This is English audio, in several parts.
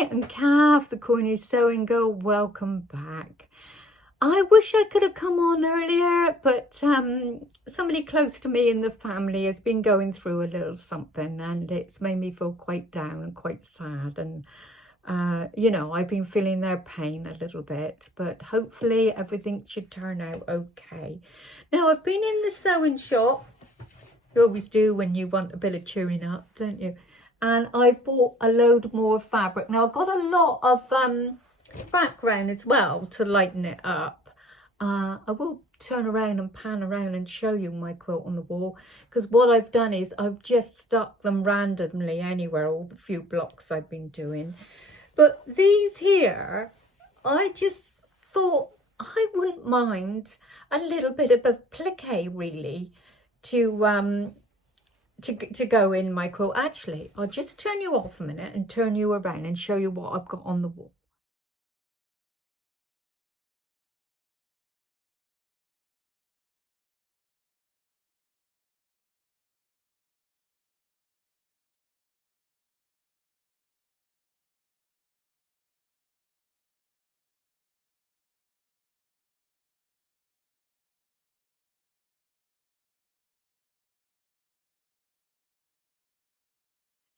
Hi, I'm Kath, the Corny Sewing Girl. Welcome back. I wish I could have come on earlier, but somebody close to me in the family has been going through a little something, and it's made me feel quite down and quite sad. And you know, I've been feeling their pain a little bit, but hopefully everything should turn out okay. Now, I've been in the sewing shop. You always do when you want a bit of cheering up, don't you? And I've bought a load more fabric. Now, I've got a lot of background as well to lighten it up. I will turn around and pan around and show you my quilt on the wall, because what I've done is I've just stuck them randomly anywhere, all the few blocks I've been doing. But these here, I just thought I wouldn't mind a little bit of applique really to go in my quilt. Actually, I'll just turn you off a minute and turn you around and show you what I've got on the wall.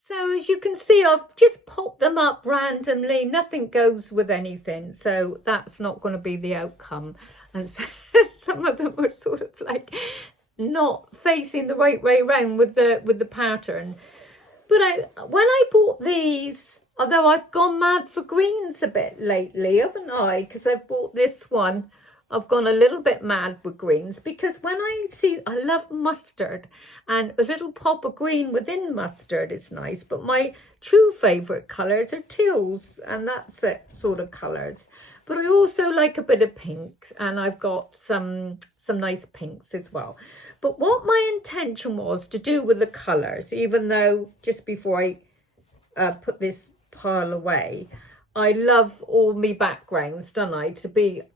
So as you can see, I've just popped them up randomly. Nothing goes with anything, so that's not going to be the outcome. And so some of them are sort of like not facing the right way around with the pattern. But when I bought these, although I've gone mad for greens a bit lately, haven't I? Because I've bought this one. I've gone a little bit mad with greens, because when I love mustard, and a little pop of green within mustard is nice, but my true favourite colours are teals, and that's it sort of colours. But I also like a bit of pinks, and I've got some nice pinks as well. But what my intention was to do with the colours, even though just before I put this pile away, I love all my backgrounds, don't I?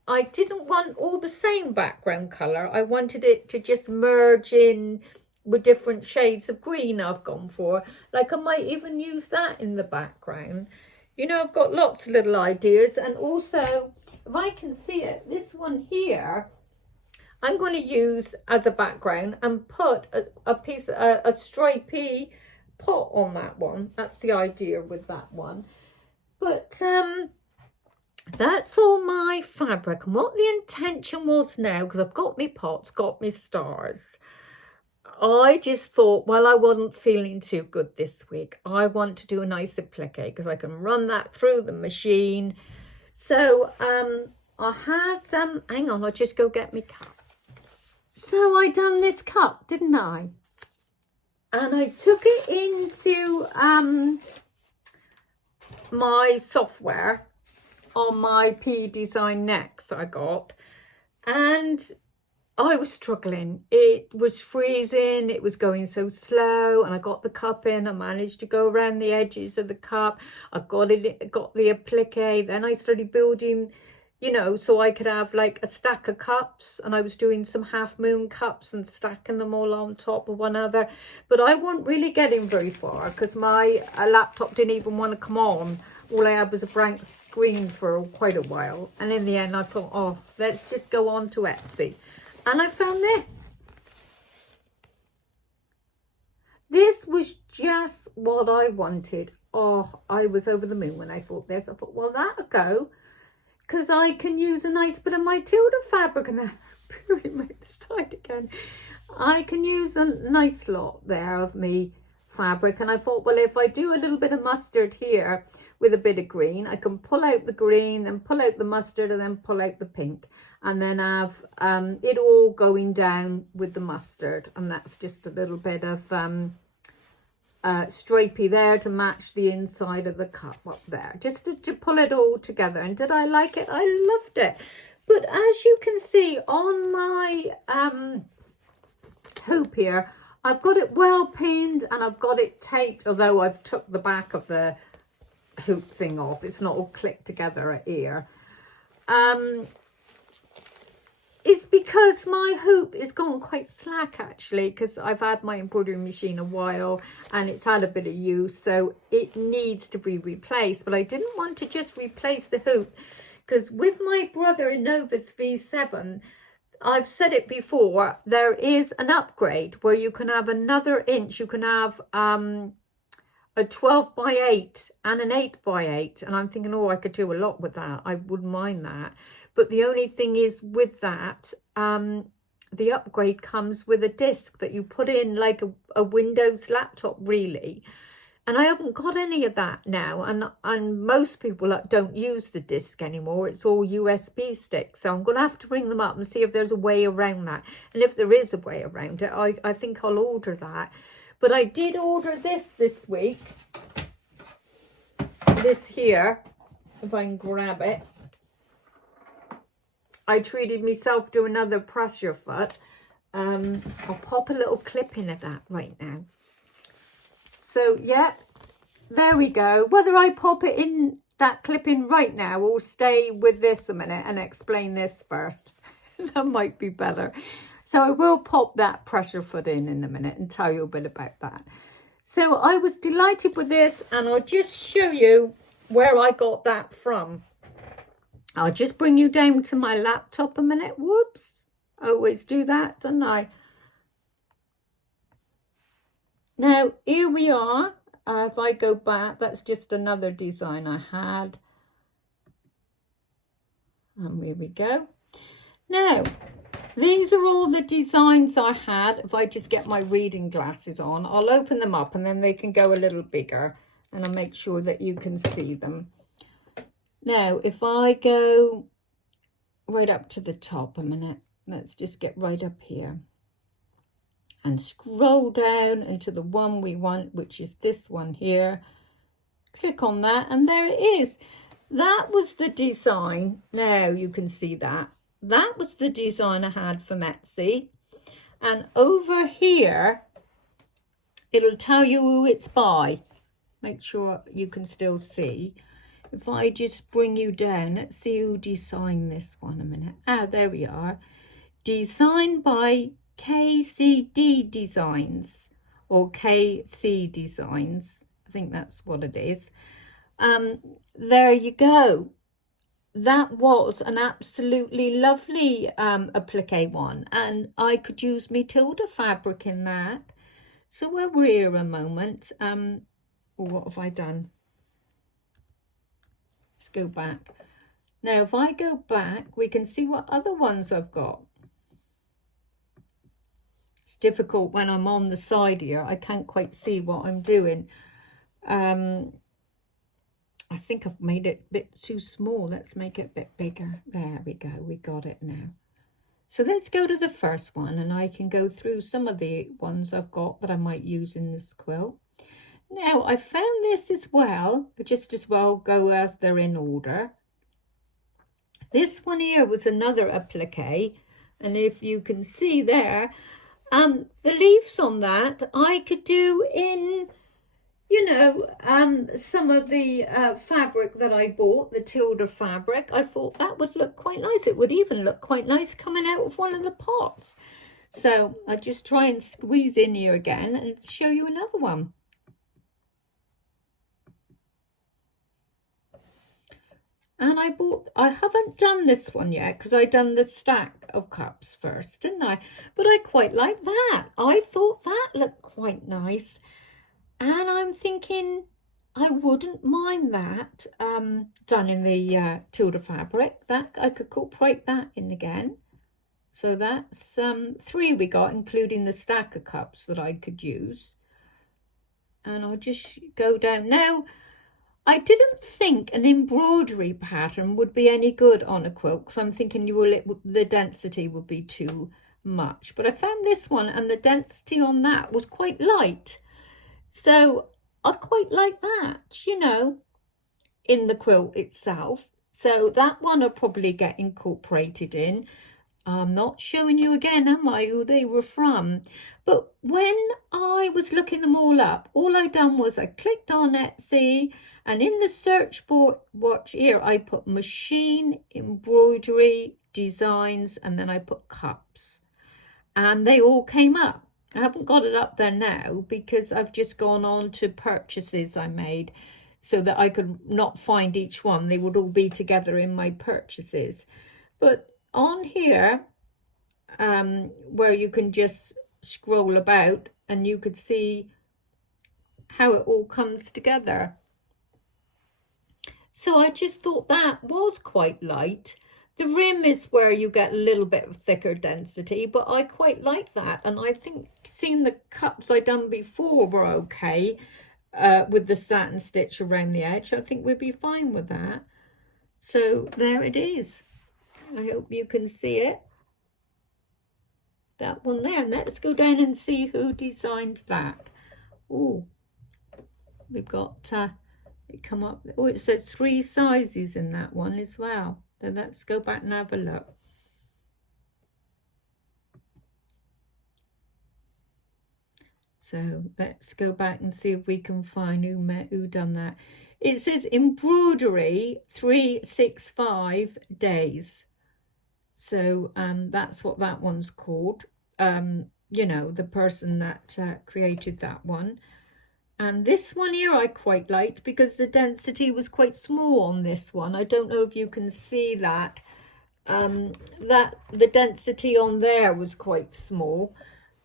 I didn't want all the same background colour. I wanted it to just merge in with different shades of green I've gone for. Like I might even use that in the background. You know, I've got lots of little ideas. And also, if I can see it, this one here, I'm going to use as a background and put a stripy pot on that one. That's the idea with that one. But that's all my fabric. And what the intention was now, because I've got my pots, got my stars, I just thought, well, I wasn't feeling too good this week. I want to do a nice applique because I can run that through the machine. So I had hang on, I'll just go get my cup. So I done this cup, didn't I? And I took it into my software on my P design necks I got, and I was struggling. It was freezing, it was going so slow, and I got the cup in. I managed to go around the edges of the cup. I got the applique. Then I started building, you know, so I could have like a stack of cups, and I was doing some half moon cups and stacking them all on top of one another. But I wasn't really getting very far because my laptop didn't even want to come on. All I had was a blank screen for quite a while. And in the end, I thought, oh, let's just go on to Etsy. And I found this. This was just what I wanted. Oh, I was over the moon when I thought this. I thought, well, that'll go, because I can use a nice bit of my Tilda fabric. And then make the side again. I can use a nice lot there of me fabric. And I thought, well, if I do a little bit of mustard here with a bit of green, I can pull out the green, then pull out the stripy, and then pull out the pink, and then have it all going down with the mustard. And that's just a little bit of stripy there to match the inside of the cup up there, just to pull it all together. And did I like it? I loved it. But as you can see on my hoop here, I've got it well pinned and I've got it taped, although I've took the back of the hoop thing off. It's not all clicked together at here. is because my hoop is gone quite slack actually, because I've had my embroidery machine a while and it's had a bit of use, so it needs to be replaced. But I didn't want to just replace the hoop, because with my brother in Novus V7, I've said it before, there is an upgrade where you can have another inch. You can have a 12 by 8 and an 8 by 8, and I'm thinking, oh, I could do a lot with that. I wouldn't mind that. But the only thing is with that, the upgrade comes with a disc that you put in like a Windows laptop, really. And I haven't got any of that now. And most people don't use the disc anymore. It's all USB sticks. So I'm going to have to ring them up and see if there's a way around that. And if there is a way around it, I think I'll order that. But I did order this week. This here, if I can grab it. I treated myself to another pressure foot. I'll pop a little clip in of that right now. So yeah, there we go. Whether I pop it in, that clip in right now, or stay with this a minute and explain this first. That might be better. So I will pop that pressure foot in a minute and tell you a bit about that. So I was delighted with this, and I'll just show you where I got that from. I'll just bring you down to my laptop a minute. Whoops. I always do that, don't I? Now, here we are. If I go back, that's just another design I had. And here we go. Now, these are all the designs I had. If I just get my reading glasses on, I'll open them up and then they can go a little bigger. And I'll make sure that you can see them. Now, if I go right up to the top a minute, let's just get right up here and scroll down into the one we want, which is this one here. Click on that, and there it is. That was the design. Now you can see that. That was the design I had from Etsy. And over here, it'll tell you who it's by. Make sure you can still see. If I just bring you down, let's see who designed this one a minute. Ah, there we are. Designed by KCD Designs, or KC Designs. I think that's what it is. There you go. That was an absolutely lovely applique one, and I could use me Tilda fabric in that. So we're here a moment. What have I done? Let's go back. Now, if I go back, we can see what other ones I've got. It's difficult when I'm on the side here. I can't quite see what I'm doing. I think I've made it a bit too small. Let's make it a bit bigger. There we go. We got it now. So let's go to the first one, and I can go through some of the ones I've got that I might use in this quilt. Now, I found this as well, but just as well go as they're in order. This one here was another applique, and if you can see there, the leaves on that I could do in, you know, some of the fabric that I bought, the Tilda fabric. I thought that would look quite nice. It would even look quite nice coming out of one of the pots. So I just try and squeeze in here again and show you another one. And I haven't done this one yet because I done the stack of cups first, didn't I? But I quite like that. I thought that looked quite nice. And I'm thinking I wouldn't mind that done in the Tilda fabric. That I could incorporate that in again. So that's 3 we got, including the stack of cups that I could use. And I'll just go down now. I didn't think an embroidery pattern would be any good on a quilt, because I'm thinking the density would be too much. But I found this one, and the density on that was quite light. So I quite like that, you know, in the quilt itself. So that one will probably get incorporated in. I'm not showing you again, am I, who they were from? But when I was looking them all up, all I done was I clicked on Etsy, and in the search box here, I put machine embroidery designs, and then I put cups, and they all came up. I haven't got it up there now because I've just gone on to purchases I made so that I could not find each one. They would all be together in my purchases. But on here, where you can just scroll about and you could see how it all comes together. So I just thought that was quite light. The rim is where you get a little bit of thicker density, but I quite like that. And I think seeing the cups I done before were okay with the satin stitch around the edge. I think we'd be fine with that. So there it is. I hope you can see it. That one there. And let's go down and see who designed that. Oh, we've got it come up. Oh, it says 3 sizes in that one as well. Then let's go back and have a look. So let's go back and see if we can find who done that. It says embroidery 365 days. So that's what that one's called. You know, the person that created that one. And this one here I quite liked because the density was quite small on this one. I don't know if you can see that. That the density on there was quite small.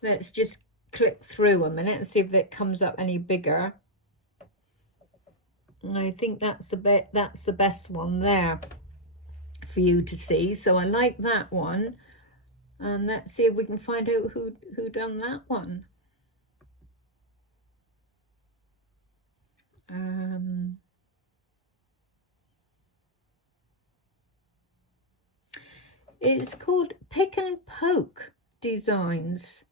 Let's just click through a minute and see if it comes up any bigger. And I think that's the best one there for you to see. So I like that one. And let's see if we can find out who done that one. It's called Pick and Poke Designs.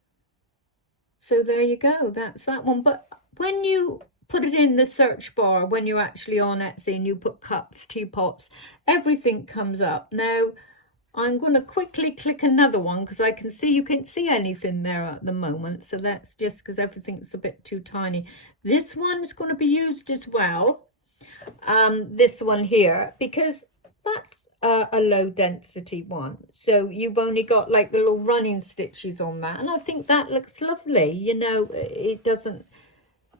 So there you go, that's that one. But when you put it in the search bar, when you're actually on Etsy and you put cups, teapots, everything comes up. Now I'm going to quickly click another one because I can see you can't see anything there at the moment. So that's just because everything's a bit too tiny. This one's going to be used as well. This one here, because that's a low density one. So you've only got like the little running stitches on that. And I think that looks lovely. You know, it doesn't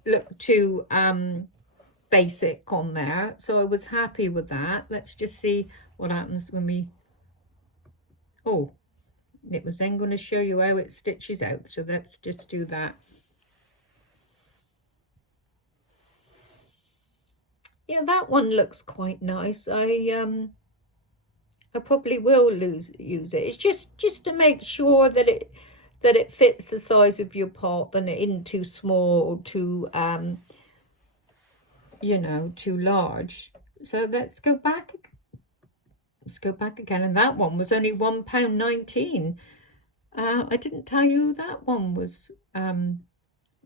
look too basic on there. So I was happy with that. Let's just see what happens when we... Oh, it was then going to show you how it stitches out. So let's just do that. Yeah, that one looks quite nice. I probably will use it. It's just to make sure that it fits the size of your pot and it isn't too small or too you know, too large. So let's go back. Let's go back again. And that one was only £1.19. I didn't tell you that one was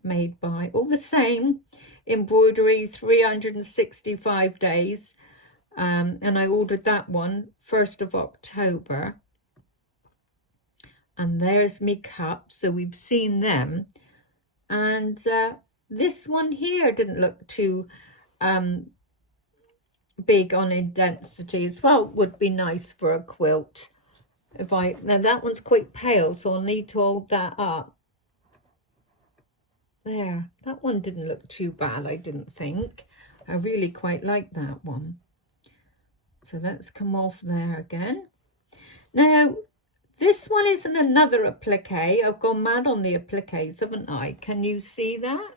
made by. All the same, embroidery 365 days. And I ordered that one 1st of October. And there's me cups. So we've seen them. And this one here didn't look too big on in density as well. Would be nice for a quilt. Now that one's quite pale, so I'll need to hold that up. There, that one didn't look too bad, I didn't think. I really quite like that one. So let's come off there again. Now, this one isn't another applique. I've gone mad on the appliques, haven't I? Can you see that?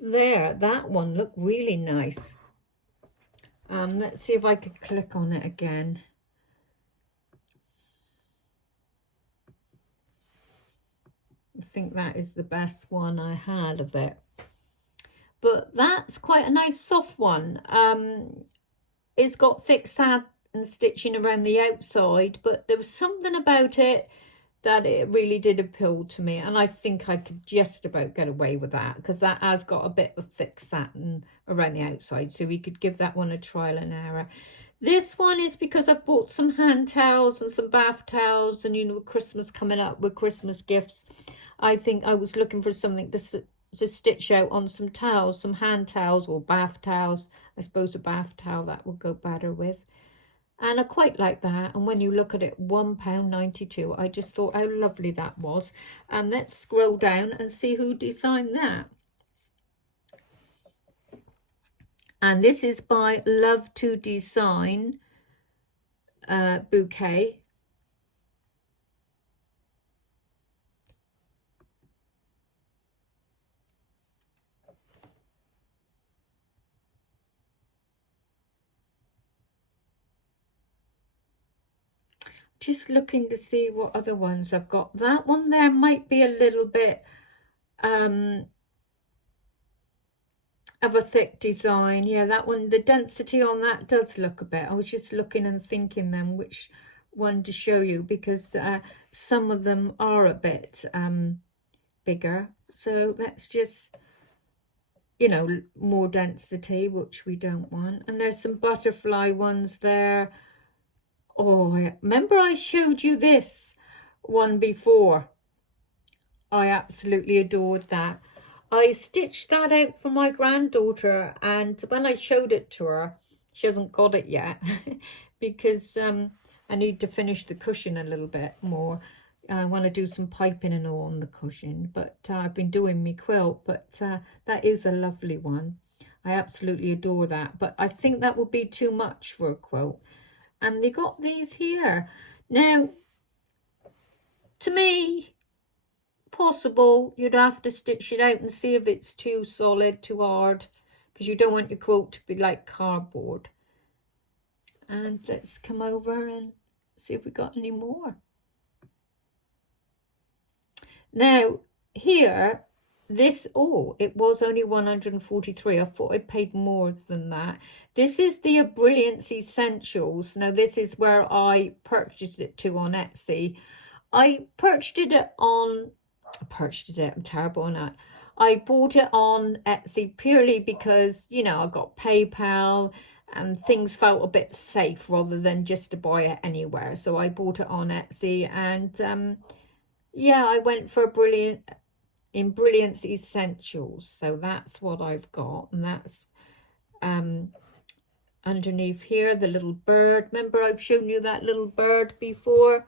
There, that one looked really nice. Let's see if I could click on it again. I think that is the best one I had of it. But that's quite a nice soft one. It's got thick satin stitching around the outside, but there was something about it that it really did appeal to me. And I think I could just about get away with that because that has got a bit of thick satin around the outside. So we could give that one a trial and error. This one is because I've bought some hand towels and some bath towels, and you know, Christmas coming up with Christmas gifts. I think I was looking for something to stitch out on some towels, some hand towels or bath towels. I suppose a bath towel that would go better with. And I quite like that. And when you look at it, £1.92, I just thought how lovely that was. And let's scroll down and see who designed that. And this is by Love to Design Bouquet. Just looking to see what other ones I've got. That one there might be a little bit of a thick design. Yeah, that one, the density on that does look a bit. I was just looking and thinking then which one to show you, because some of them are a bit bigger. So let's just, you know, more density, which we don't want. And there's some butterfly ones there. Oh, remember I showed you this one before. I absolutely adored that. I stitched that out for my granddaughter, and when I showed it to her, she hasn't got it yet because I need to finish the cushion a little bit more. I want to do some piping and all on the cushion, but I've been doing my quilt, but that is a lovely one. I absolutely adore that, but I think that would be too much for a quilt. And they got these here. Now, to me, possible you'd have to stitch it out and see if it's too solid, too hard, because you don't want your quilt to be like cardboard. And let's come over and see if we got any more. Now here, this, oh, it was only 143. I thought I paid more than that. This is the Brilliance Essentials. Now this is where I purchased it to on Etsy. I purchased it on I'm terrible on that. I bought it on Etsy purely because, you know, I got PayPal and things felt a bit safe rather than just to buy it anywhere. So I bought it on Etsy, and yeah, I went for Brilliance Essentials. So that's what I've got, and that's underneath here, the little bird. Remember I've shown you that little bird before?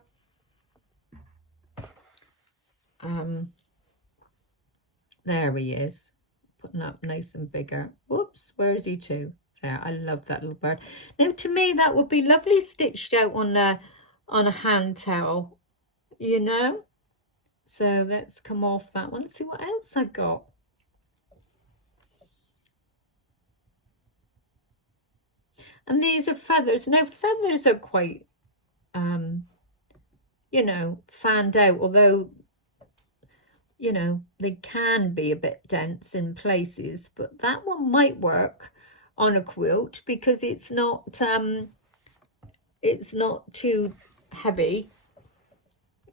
There he is, putting up nice and bigger. Whoops, where is he to? There, I love that little bird. Now, to me, that would be lovely stitched out on a hand towel, you know? So let's come off that one. See what else I got. And these are feathers. Now, feathers are quite, you know, fanned out, although, you know, they can be a bit dense in places, but that one might work on a quilt because it's not too heavy,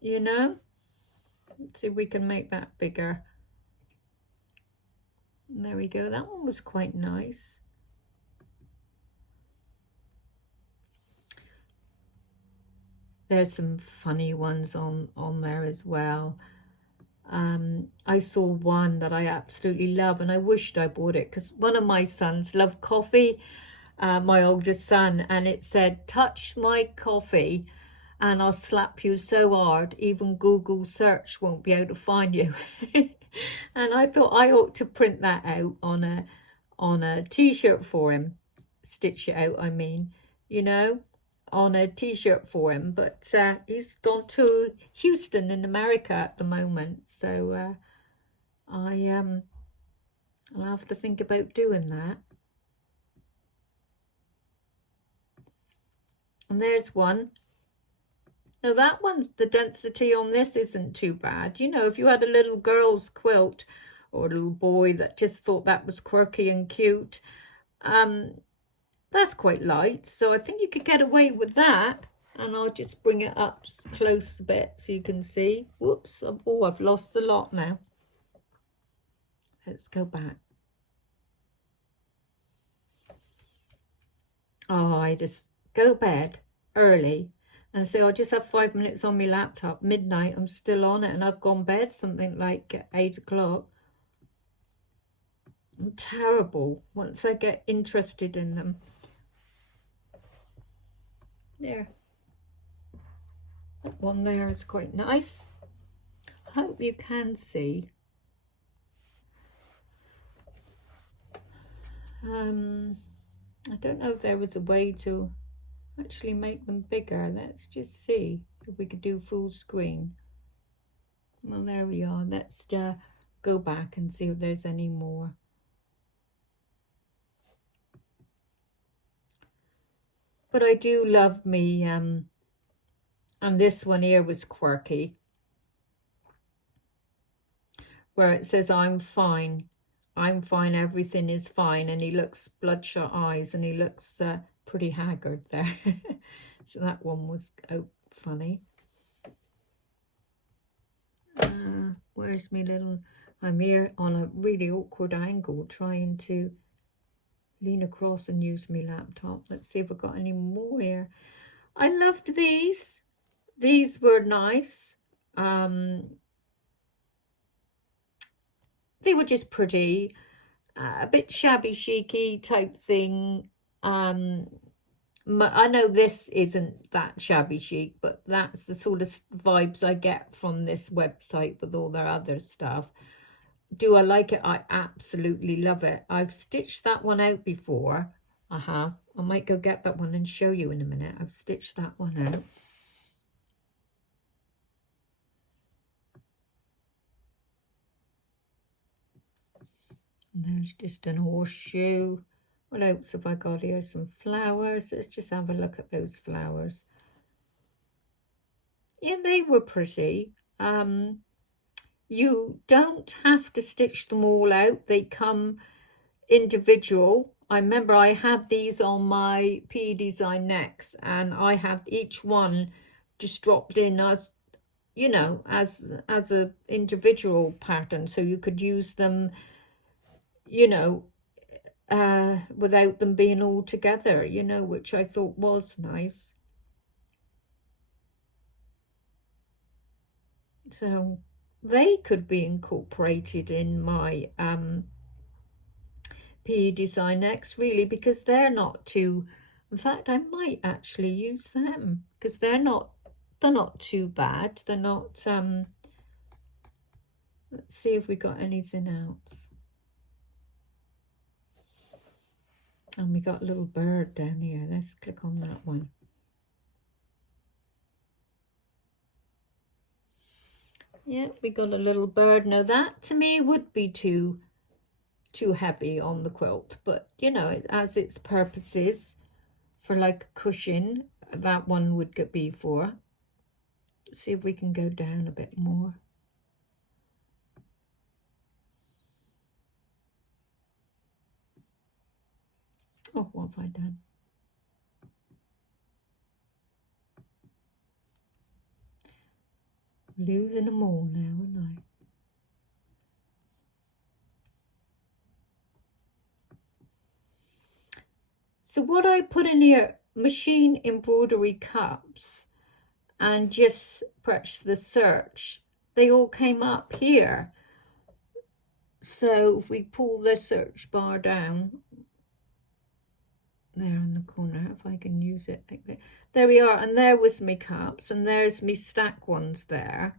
you know. Let's see if we can make that bigger. There we go. That one was quite nice. There's some funny ones on there as well. I saw one that I absolutely love, and I wished I bought it because one of my sons loved coffee, my oldest son, and it said, "Touch my coffee and I'll slap you so hard even Google search won't be able to find you." And I thought I ought to print that out on a t-shirt for him, stitch it out, I mean, you know, on a t-shirt for him, but he's gone to Houston in America at the moment, so I'll have to think about doing that. And there's one. Now that one's, the density on this isn't too bad. You know, if you had a little girl's quilt or a little boy that just thought that was quirky and cute, that's quite light, so I think you could get away with that. And I'll just bring it up close a bit so you can see. Whoops, oh, I've lost the lot now. Let's go back. Oh, I just go to bed early and say I'll just have 5 minutes on my laptop. Midnight, I'm still on it, and I've gone bed something like 8 o'clock. I'm terrible once I get interested in them. There, that one there is quite nice. I hope you can see. I don't know if there was a way to actually make them bigger. Let's just see if we could do full screen. Well, there we are. Let's go back and see if there's any more. But I do love me, and this one here was quirky, where it says, I'm fine, everything is fine, and he looks bloodshot eyes, and he looks pretty haggard there. So that one was funny. Where's me little, I'm here on a really awkward angle trying to lean across and use my laptop. Let's see if I've got any more here. I loved these. These were nice. They were just pretty, a bit shabby chicy type thing. I know this isn't that shabby chic, but that's the sort of vibes I get from this website with all their other stuff. Do I like it? I absolutely love it. I've stitched that one out before. I have. I might go get that one and show you in a minute. I've stitched that one out. And there's just an horseshoe. What else have I got here? Some flowers. Let's just have a look at those flowers. Yeah, they were pretty. You don't have to stitch them all out. They come individual. I remember I had these on my PE Design necks, and I had each one just dropped in as, you know, as a individual pattern, so you could use them, you know, without them being all together, you know, which I thought was nice. So they could be incorporated in my PE Design necks, really, because they're not too, in fact I might actually use them because they're not too bad. They're not let's see if we got anything else. And we got a little bird down here. Let's click on that one. Yeah, we got a little bird. Now that to me would be too heavy on the quilt, but you know, it has its purposes for like a cushion. That one would be for. Let's see if we can go down a bit more. Oh, what have I done? Losing them all now, aren't I? So what I put in here, machine embroidery cups, and just press the search, they all came up here. So if we pull the search bar down, there in the corner, if I can use it like that. There we are, and there was me cups, and there's me stack ones there.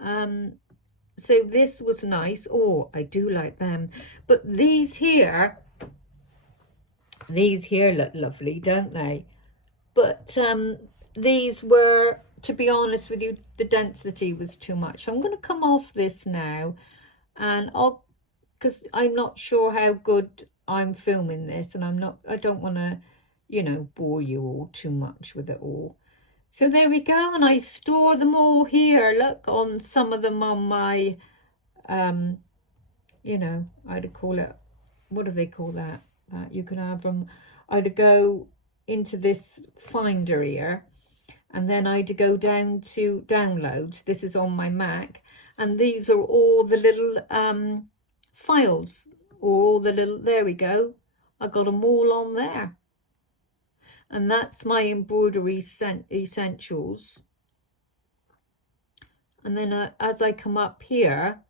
So this was nice. Oh, I do like them. But these here look lovely, don't they? But these were, to be honest with you, the density was too much. So I'm going to come off this now, and because I'm not sure how good I'm filming this, and I don't want to, you know, bore you all too much with it all. So there we go, and I store them all here. Look, on some of them on my, you know, I'd call it, what do they call that? You can have them, I'd go into this finder here, and then I'd go down to downloads. This is on my Mac, and these are all the little files, or all the little, there we go. I got them all on there. And that's my embroidery essentials. And then as I come up here,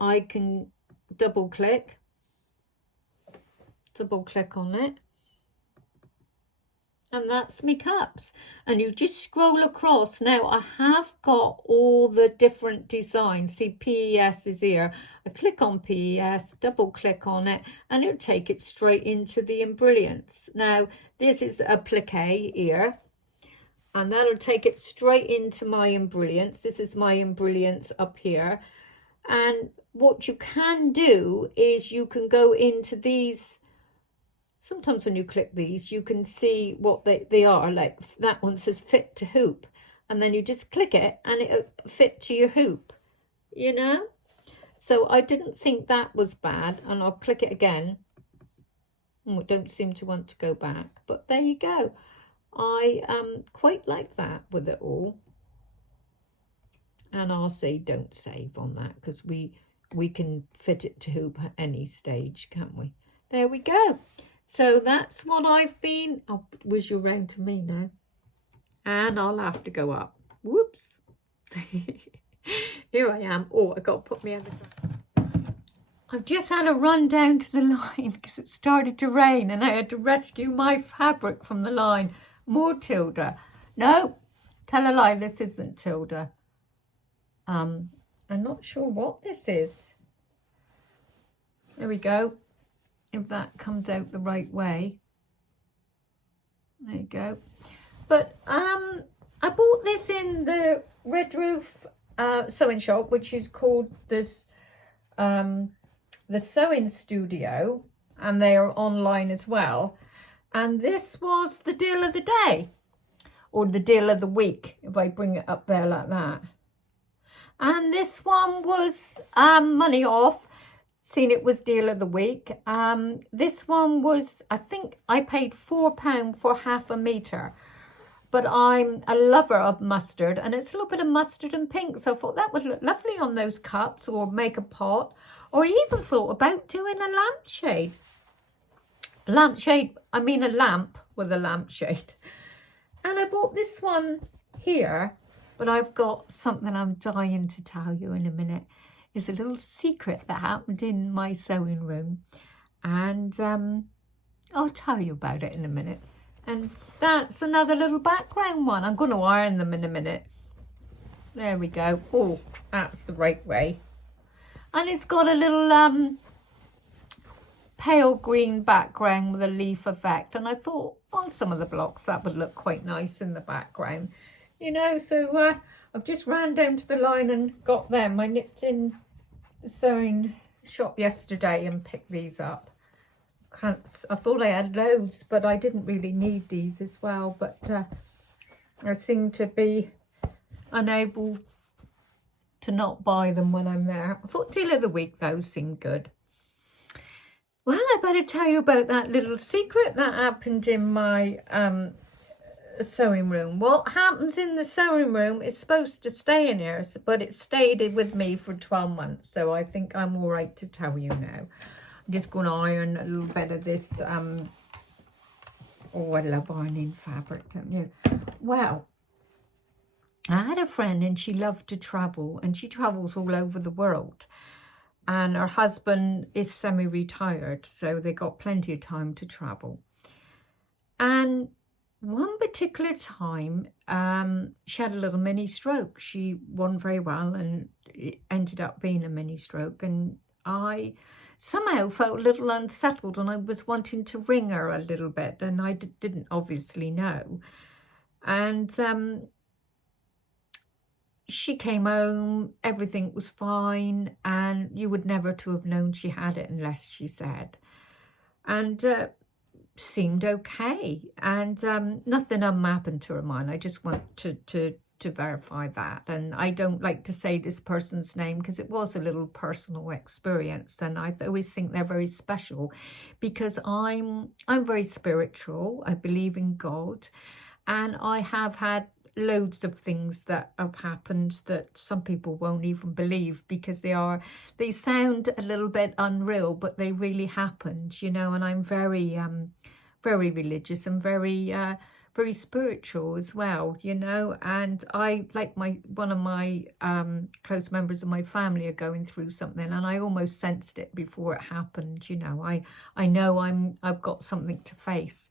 I can double click on it, And that's me cups. And you just scroll across. Now I have got all the different designs. See, PES is here. I click on PES, double click on it, and it'll take it straight into the Embrilliance. Now this is applique here, and that'll take it straight into my Embrilliance. This is my Embrilliance up here. And what you can do is you can go into these. Sometimes when you click these, you can see what they are. Like that one says fit to hoop. And then you just click it and it'll fit to your hoop, you know? So I didn't think that was bad. And I'll click it again. Oh, it don't seem to want to go back. But there you go. I quite like that with it all. And I'll say don't save on that because we can fit it to hoop at any stage, can't we? There we go. So that's what I've been. I'll whiz you around to me now. And I'll have to go up. Whoops. Here I am. Oh, I got to put me other. I've just had a run down to the line because it started to rain and I had to rescue my fabric from the line. More Tilda. No, tell a lie, this isn't Tilda. I'm not sure what this is. There we go. If that comes out the right way. There you go. But I bought this in the Red Roof sewing shop, which is called this the Sewing Studio, and they are online as well. And this was the deal of the day, or the deal of the week, if I bring it up there like that. And this one was money off. Seen it was deal of the week. This one was, I think I paid £4 for half a metre. But I'm a lover of mustard, and it's a little bit of mustard and pink. So I thought that would look lovely on those cups, or make a pot. Or I even thought about doing a lampshade. I mean a lamp with a lampshade. And I bought this one here, but I've got something I'm dying to tell you in a minute. It's a little secret that happened in my sewing room, and I'll tell you about it in a minute. And that's another little background one. I'm going to iron them in a minute. There we go. Oh, that's the right way. And it's got a little pale green background with a leaf effect, and I thought on some of the blocks that would look quite nice in the background, you know. So I've just ran down to the line and got them. I nipped in the sewing shop yesterday and picked these up. I thought I had loads, but I didn't really need these as well. But I seem to be unable to not buy them when I'm there. I thought deal of the week, those seemed good. Well, I better tell you about that little secret that happened in my sewing room. What happens in the sewing room is supposed to stay in here, but it stayed with me for 12 months. So I think I'm all right to tell you now. I'm just going to iron a little bit of this. Oh, I love ironing fabric, don't you? Well, I had a friend and she loved to travel, and she travels all over the world. And her husband is semi-retired, so they got plenty of time to travel. And one particular time, she had a little mini stroke. She wasn't very well, and it ended up being a mini stroke. And I somehow felt a little unsettled, and I was wanting to ring her a little bit, and I didn't obviously know. And she came home, everything was fine, and you would never to have known she had it unless she said. And seemed okay, and nothing happened to her mind. I just want to verify that. And I don't like to say this person's name because it was a little personal experience, and I always think they're very special because I'm very spiritual. I believe in God, and I have had loads of things that have happened that some people won't even believe because they sound a little bit unreal, but they really happened, you know. And I'm very very religious and very spiritual as well, you know. And I, like one of my close members of my family are going through something, and I almost sensed it before it happened, you know. I know I've got something to face.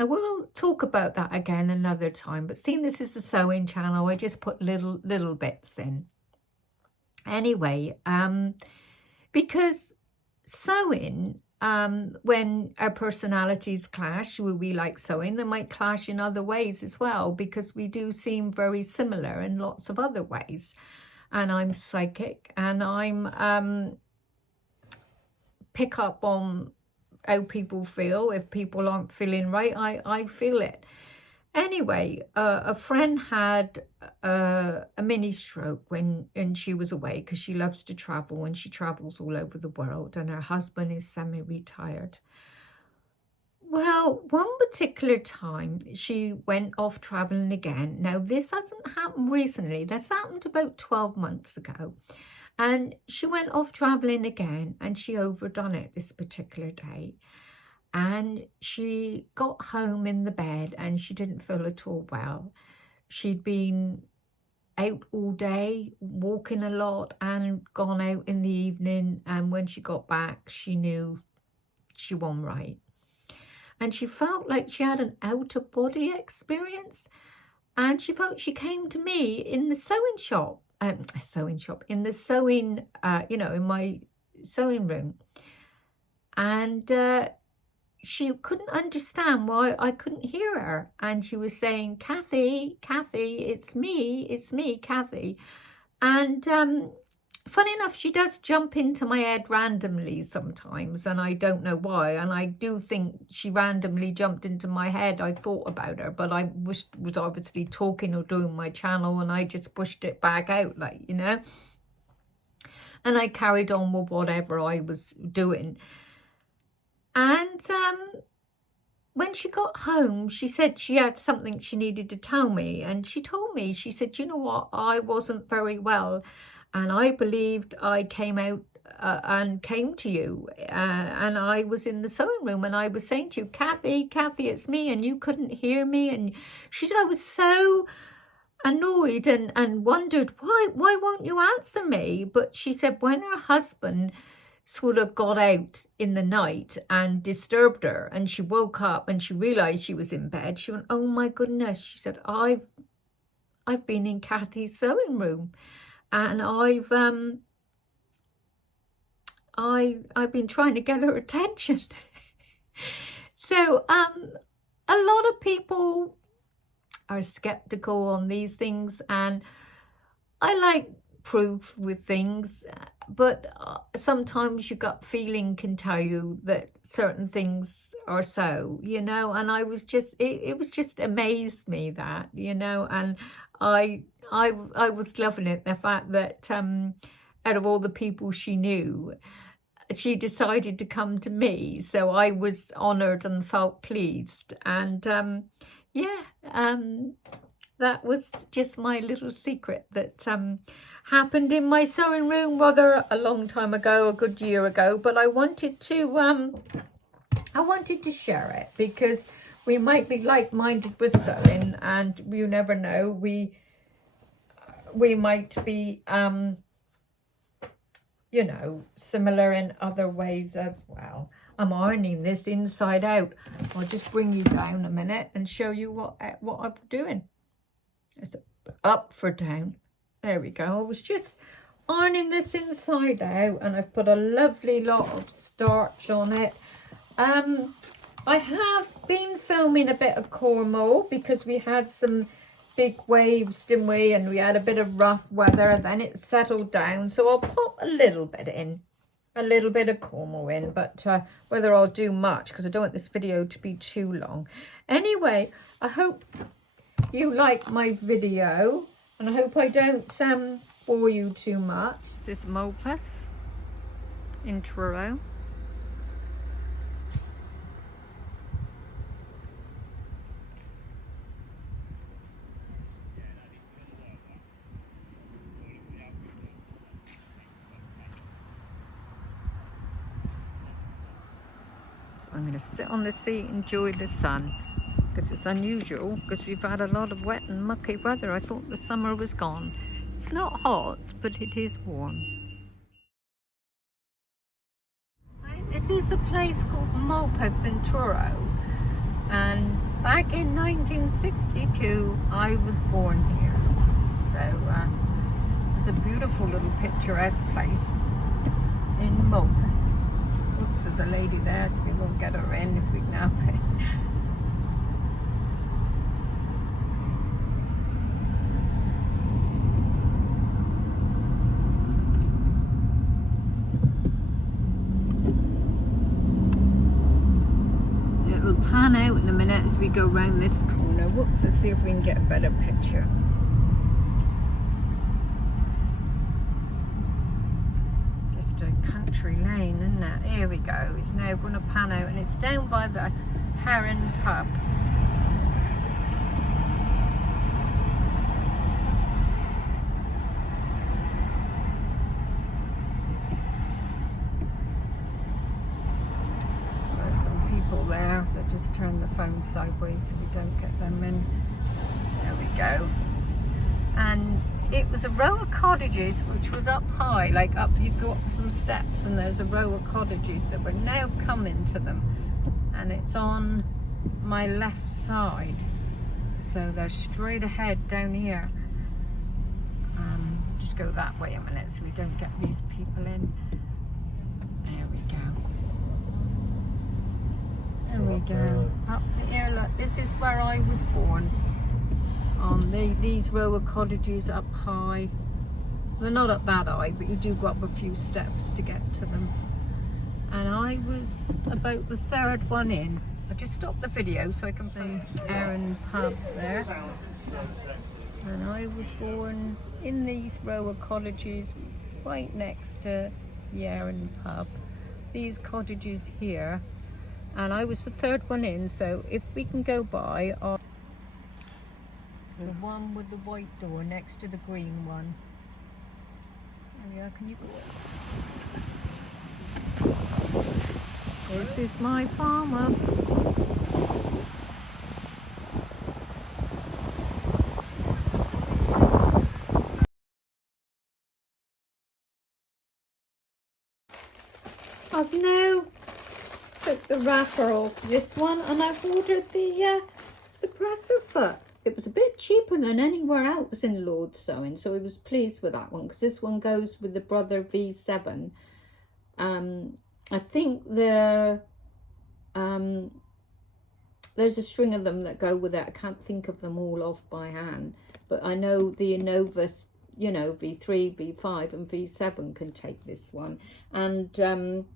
I will talk about that again another time, but seeing this is a sewing channel, I just put little bits in. Anyway, because sewing, when our personalities clash, we like sewing, they might clash in other ways as well, because we do seem very similar in lots of other ways. And I'm psychic, and I'm pick up on how people feel. If people aren't feeling right, I feel it. Anyway, a friend had a mini stroke when she was away, because she loves to travel and she travels all over the world, and her husband is semi-retired. Well, one particular time she went off traveling again. Now, this hasn't happened recently. This happened about 12 months ago. And she went off traveling again, and she overdone it this particular day. And she got home in the bed and she didn't feel at all well. She'd been out all day, walking a lot, and gone out in the evening. And when she got back, she knew she wasn't right. And she felt like she had an out-of-body experience. And she felt she came to me in the sewing shop, in the sewing, in my sewing room. And she couldn't understand why I couldn't hear her. And she was saying, Kathy, it's me, Kathy. And funny enough, she does jump into my head randomly sometimes, and I don't know why. And I do think she randomly jumped into my head. I thought about her, but I was obviously talking or doing my channel, and I just pushed it back out, like, and I carried on with whatever I was doing. And when she got home, she said she had something she needed to tell me. And she told me, she said, you know what, I wasn't very well. And I believed I came out and came to you. And I was in the sewing room, and I was saying to you, Kathy, it's me. And you couldn't hear me. And she said, I was so annoyed and wondered, why won't you answer me? But she said when her husband sort of got out in the night and disturbed her, and she woke up and she realized she was in bed, she went, oh my goodness, she said, I've been in Kathy's sewing room, and I've been trying to get her attention. So a lot of people are skeptical on these things, and I like proof with things, but sometimes your gut feeling can tell you that certain things are so, and I was just, it was just amazed me that, and I was loving it, the fact that out of all the people she knew, she decided to come to me. So I was honoured and felt pleased, and that was just my little secret that happened in my sewing room, rather a long time ago, a good year ago. But I wanted to share it, because we might be like-minded with sewing, and you never know, we might be similar in other ways as well. I'm ironing this inside out. I'll just bring you down a minute and show you what I'm doing. It's up for down. There we go. I was just ironing this inside out, and I've put a lovely lot of starch on it. I have been filming a bit of Cornwall, because we had some big waves, didn't we? And we had a bit of rough weather, and then it settled down. So I'll pop a little bit of Cornwall in, but whether I'll do much, because I don't want this video to be too long. Anyway, I hope you like my video, and I hope I don't bore you too much. This is Mopus in Truro. I'm going to sit on the seat and enjoy the sun, because it's unusual, because we've had a lot of wet and mucky weather. I thought the summer was gone. It's not hot, but it is warm. This is a place called Mopus in Truro, and Back in 1962, I was born here. So it's a beautiful little picturesque place in Mopus. Oops, there's a lady there, so we won't get her in if we can help it. It'll pan out in a minute as we go round this corner. Whoops, let's see if we can get a better picture. Just a country lane, isn't it? Here we go. It's now going to pan out, and it's down by the Heron pub. There's some people there, so just turn the phone sideways so we don't get them in. There we go. And it was a row of cottages which was up high, like up, you go up some steps and there's a row of cottages that we're now coming to them, and it's on my left side, so they're straight ahead down here. Just go that way a minute so we don't get these people in. There we go. There we go. Up here, look, this is where I was born. These row of cottages up high. They're not up that high, but you do go up a few steps to get to them. And I was about the third one in. I just stopped the video so I can see Heron pub there. And I was born in these row of cottages right next to the Heron pub. These cottages here. And I was the third one in, so if we can go by the one with the white door next to the green one. Oh yeah, can you go? This is my farmer. I've now took the wrapper off this one, and I've ordered the presser foot. It was a bit cheaper than anywhere else in Lord Sewing, so I was pleased with that one, because this one goes with the Brother V7. I think there's a string of them that go with it. I can't think of them all off by hand, but I know the Innovus, you know, V3, V5 and V7 can take this one. And I'm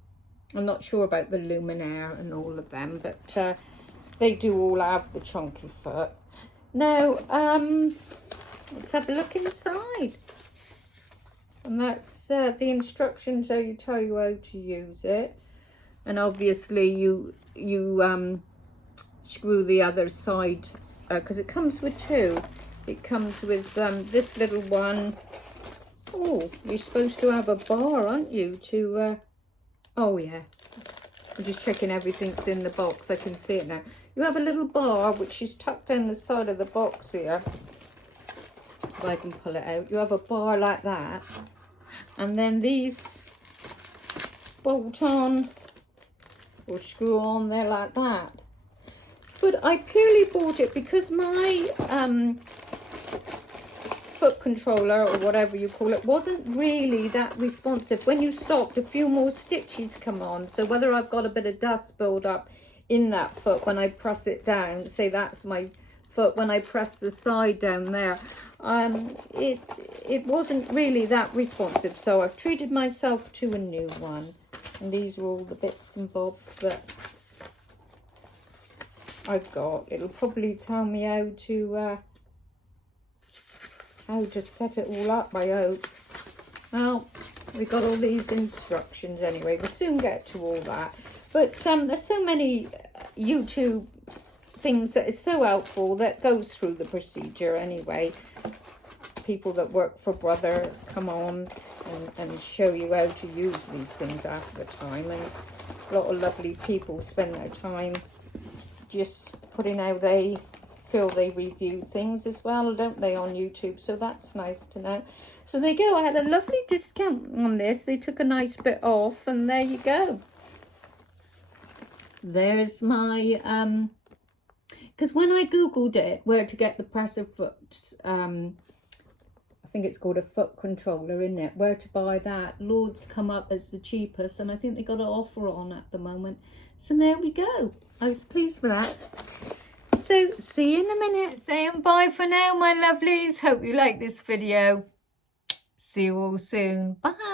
not sure about the Luminaire and all of them, but they do all have the chunky foot. Now, let's have a look inside. And that's the instructions, so you tell you how to use it. And obviously you screw the other side, because it comes with two. It comes with this little one. Oh, you're supposed to have a bar, aren't you, to, oh yeah. I'm just checking everything's in the box. I can see it now. You have a little bar which is tucked down the side of the box here. If I can pull it out. You have a bar like that. And then these bolt on or screw on there like that. But I purely bought it because my foot controller, or whatever you call it, wasn't really that responsive. When you stopped, a few more stitches come on. So whether I've got a bit of dust build up in that foot when I press it down, say that's my foot, when I press the side down there, it wasn't really that responsive, so I've treated myself to a new one. And these are all the bits and bobs that I've got. It'll probably tell me how to set it all up, I hope. Well, we've got all these instructions anyway. We'll soon get to all that. But there's so many YouTube things that is so helpful that goes through the procedure anyway. People that work for Brother come on and show you how to use these things after the time. And a lot of lovely people spend their time just putting how they feel they review things as well, don't they, on YouTube? So that's nice to know. So there you go. I had a lovely discount on this. They took a nice bit off, and there you go. There's my Because when I googled it, where to get the pressure foot, I think it's called a foot controller, isn't it? Where to buy that? Lord's come up as the cheapest, and I think they got an offer on at the moment. So there we go. I was pleased with that. So see you in a minute. Saying bye for now, my lovelies. Hope you like this video. See you all soon. Bye.